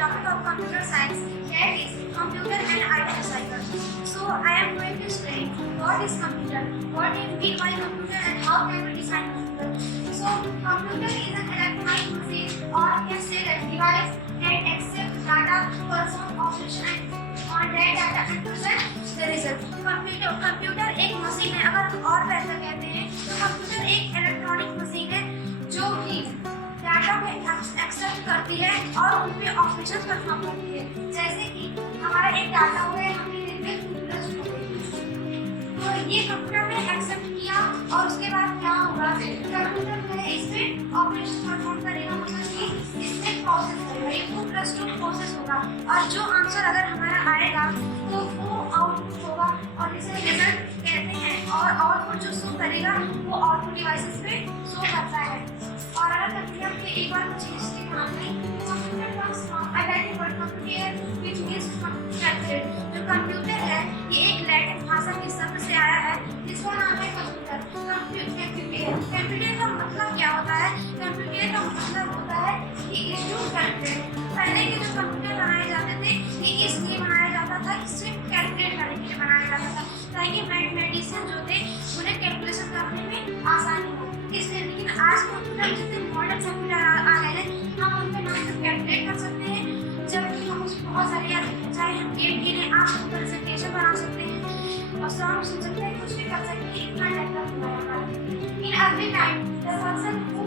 topic of computer science, that is computer and IT cycle. So I am going to explain what is computer, what is mean by computer, and how can we define computer. So computer is an electronic machine or can say that device that accepts data, perform operation on that data and present the result. Computer एक machine है, अगर हम और बेहतर कहते हैं तो computer एक इलेक्ट्रॉनिक मशीन है जो कि डाटा को एक्सेप्ट करती है और उन पे ऑपरेशन परफॉर्म करती है। जैसे कि हमारा एक डाटा हो गया, हमने तो ये कंप्यूटर ने एक्सेप्ट किया और उसके बाद क्या होगा, कंप्यूटर जो है इस पे ऑपरेशन परफॉर्म करेगा, मतलब कि इसमें प्रोसेस होगा, एक 2+2 प्रोसेस होगा और जो आंसर अगर हमारा आएगा तो वो आउटपुट होगा और इसे रिजल्ट कहते हैं। और आउटपुट जो शो करेगा वो आउटपुट डिवाइसेस पे शो करता है। और अगर कंप्यूटर पे एक बार कुछ हिस्ट्री मान लें, कंप्यूटर का Latin word computer which means calculate. जो कंप्यूटर है ये एक लैटिन भाषा के शब्द से आया है जिसका नाम है कंप्यूटर। कंप्यूटर का मतलब क्या होता है? कंप्यूटर का मतलब होता है कि टू कैलकुलेट। पहले के जो कंप्यूटर बनाए जाते थे ये इसलिए बनाया जाता था कि सिर्फ कैलकुलेट करने के लिए बनाया जाता था ताकि मैथमेटिशियन जो थे उन्हें कैलकुलेशन करने में आसानी हो, इसलिए। लेकिन आज कंप्यूटर जितने मॉडर्न कंप्यूटर आ गए हैं, हम उन पर ना सिर्फ कैलकुलेट कर सकते हैं, जबकि हम उसमें बहुत सारे चाहे हम गेट गिने आप प्रेजेंटेशन बना सकते हैं और सॉन्ग सुन सकते हैं, कुछ भी कर सकते हैं। इतना डेवलप हुआ है। In early time the person who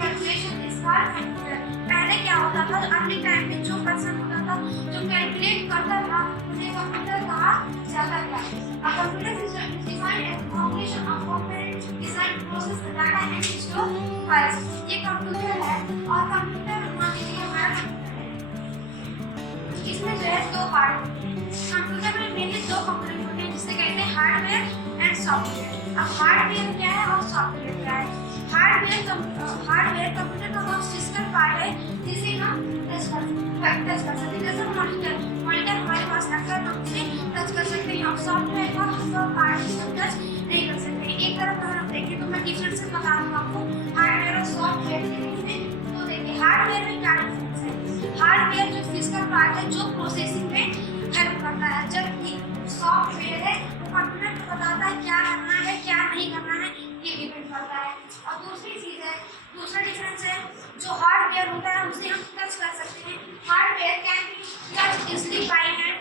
calculation is called computer. पहले क्या होता था, अर्ली टाइम में जो पर्सन होता था जो कैलकुलेट करता था उन्हें कंप्यूटर कहा जाता था। A computer system is defined as a combination of components designed to process the data and store files. ये कंप्यूटर है और कंप्यूटर मान लीजिए हमारा कंप्यूटर है, इसमें जो है दो पार्ट होते हैं। कंप्यूटर में मेनली दो कंपोनेंट होते हैं जिसे कहते हैं हार्डवेयर एंड सॉफ्टवेयर। अब हार्डवेयर क्या है और सॉफ्टवेयर क्या है? हार्डवेयर कंप्यूटर का बहुत फिजिकल पार्ट है जिसे हम टच कर सकते हैं, जैसे मॉनिटर हमारे पास रखकर हम उसे टच कर सकते हैं। और सॉफ्टवेयर का हम पार्ट से टच नहीं कर सकते। एक तरफ अगर हम देखें तो मैं डिफरेंस बता दूँ आपको हार्डवेयर और सॉफ्टवेयर के बीच में। तो देखिए हार्डवेयर में क्या डिफरेंस है? हार्डवेयर जो फिजिकल पार्ट है जो प्रोसेसिंग में हेल्प करता है, जबकि सॉफ्टवेयर है वो कंप्यूटर को बताता है क्या करना है क्या नहीं करना है, ये डिपेंड करता है। और दूसरी चीज़ है, दूसरा डिफरेंस है, जो हार्डवेयर होता है उसे हम टच कर सकते हैं। Hardware can be touch easily by hand,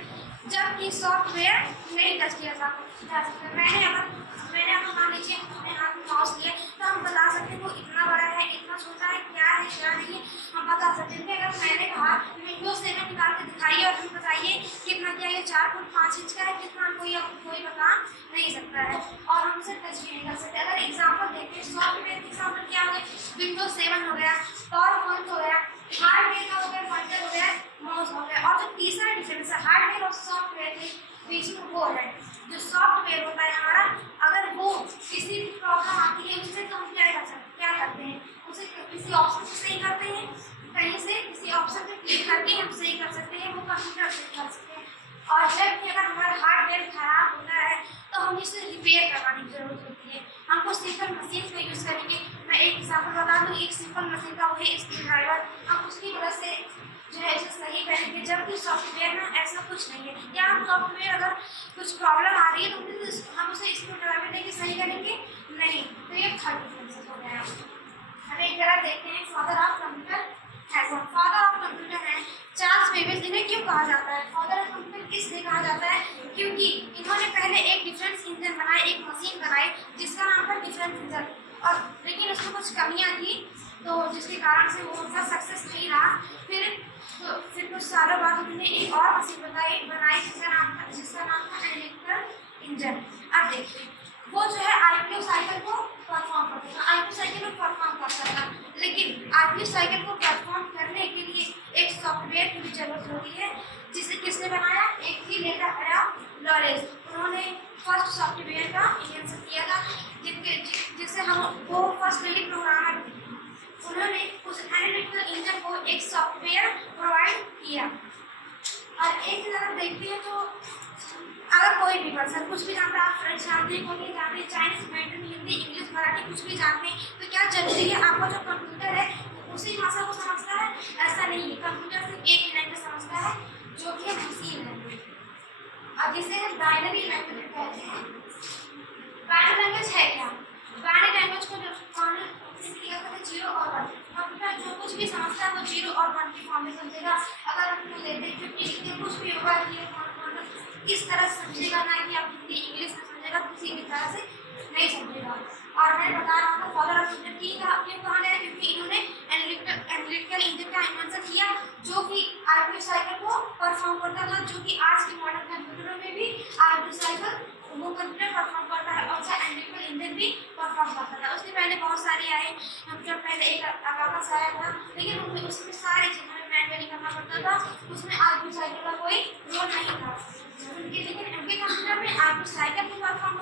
जबकि सॉफ्टवेयर नहीं टच किया जा सकता। मैंने अगर मान लीजिए अपने हाथ में माउस लिया तो हम बता सकते हैं वो इतना बड़ा है इतना छोटा है क्या नहीं है, हम बता सकते हैं। अगर मैंने कहा विंडोज 7 निकाल के दिखाइए और हम बताइए कितना, क्या ये 4.5 इंच का है कितना, कोई बता नहीं सकता है और हम उसे टच भी नहीं कर सकते। अगर एग्जाम्पल देखें सॉफ्टवेयर एग्जाम्पल क्या हो गया, विंडोज 7 हो गया, पावरपॉइंट हो गया, हार्डवेयर का हो गया, मॉनिटर हो गया, माउस हो गया। और जो तीसरा डिफरेंस है हार्डवेयर और सॉफ्टवेयर के बीच में वो है जो सॉफ्टवेयर होता है हमारा, अगर वो किसी भी प्रॉब्लम आती है उससे तो हम क्या करते हैं, उसे किसी ऑप्शन से सही करते हैं, कहीं से किसी ऑप्शन पे क्लिक करके हम सही कर सकते हैं, वो कंप्यूटर से कर सकते हैं। और जब भी अगर हमारा हार्डवेयर खराब होता है तो हम इसे रिपेयर करवाने की जरूरत होती है। हमको सिंपल मशीन का यूज़ करेंगे। मैं एक एग्जाम्पल बता दूँ, एक सिंपल मशीन का वो है स्क्रू ड्राइवर, हम उसकी वजह से जो है इसे सही करेंगे, जबकि सॉफ्टवेयर में ऐसा कुछ नहीं है। या हम सॉफ्टवेयर अगर कुछ प्रॉब्लम आ रही है तो हम उसे स्क्रू ड्राइवर देके सही करेंगे नहीं। तो ये थर्ड डिफरेंस हो गया। हम एक तरह देखते हैं फादर ऑफ कंप्यूटर है। फादर ऑफ कंप्यूटर है चार्ल्स बेबेज। इन्हें क्यों कहा जाता है फादर ऑफ कंप्यूटर? इसलिए कहा जाता है क्योंकि इन्होंने पहले एक डिफरेंस इंजन बनाया, एक मशीन बनाई जिसका नाम था डिफरेंस इंजन, और लेकिन उसमें कुछ कमियां थी तो जिसके कारण से वो उनका सक्सेस नहीं रहा। फिर कुछ सालों बाद उन्होंने एक और मशीन बनाई जिसका नाम था इलेक्ट्रिकल इंजन। अब देखिए वो जो है आईपीओ साइकिल को परफॉर्म करता था, आईपीओ साइकिल को परफॉर्म करता था, लेकिन आईपीओ साइकिल को परफॉर्म करने के लिए एक सॉफ्टवेयर की भी जरूरत होती है जिसे किसने बनाया? एक ही लेटर आया लॉरेंस। उन्होंने फर्स्ट सॉफ्टवेयर का इन्वेंशन किया था जिससे हम वो फर्स्ट लेडी प्रोग्रामर, उन्होंने उस एनालिटिकल इंजन को एक सॉफ्टवेयर प्रोवाइड किया। और एक तरफ देखते हैं तो अगर कोई भी पर्सन कुछ भी जानता है, आप फ्रेंच जानते हैं, कोई जानते हैं, Chinese, Mandarin, Hindi, English, Marathi कुछ भी जानते हैं, तो क्या जरूरी है आपको जो कंप्यूटर है उसी भाषा को समझता है? ऐसा नहीं है। कंप्यूटर सिर्फ एक ही लैंग्वेज तरह से समझेगा, ना कि आप हिंदी इंग्लिश में समझेगा, किसी भी तरह से नहीं समझेगा। और मैं बता रहा था फादर ऑफ इंडियन की ये कहा गया क्योंकि इन्होंने एनालिटिकल इंजन का इन्वेंशन किया जो कि आरबी साइकिल को परफॉर्म करता था, जो कि आज के मॉडर्न कंप्यूटरों में भी आरबी साइकिल वो कंप्यूटर परफॉर्म करता है और एनालिटिकल इंजन भी परफॉर्म करता था। उसके पहले बहुत सारे आए, हम जब पहले एक अकाउंट आया था, लेकिन उसमें सारी चीज़ों में मैनुअली करना पड़ता था, उसमें आरबी साइकिल का कोई रोल नहीं था। लेकिन उनके कंप्यूटर में आरबी साइकिल भी परफॉर्म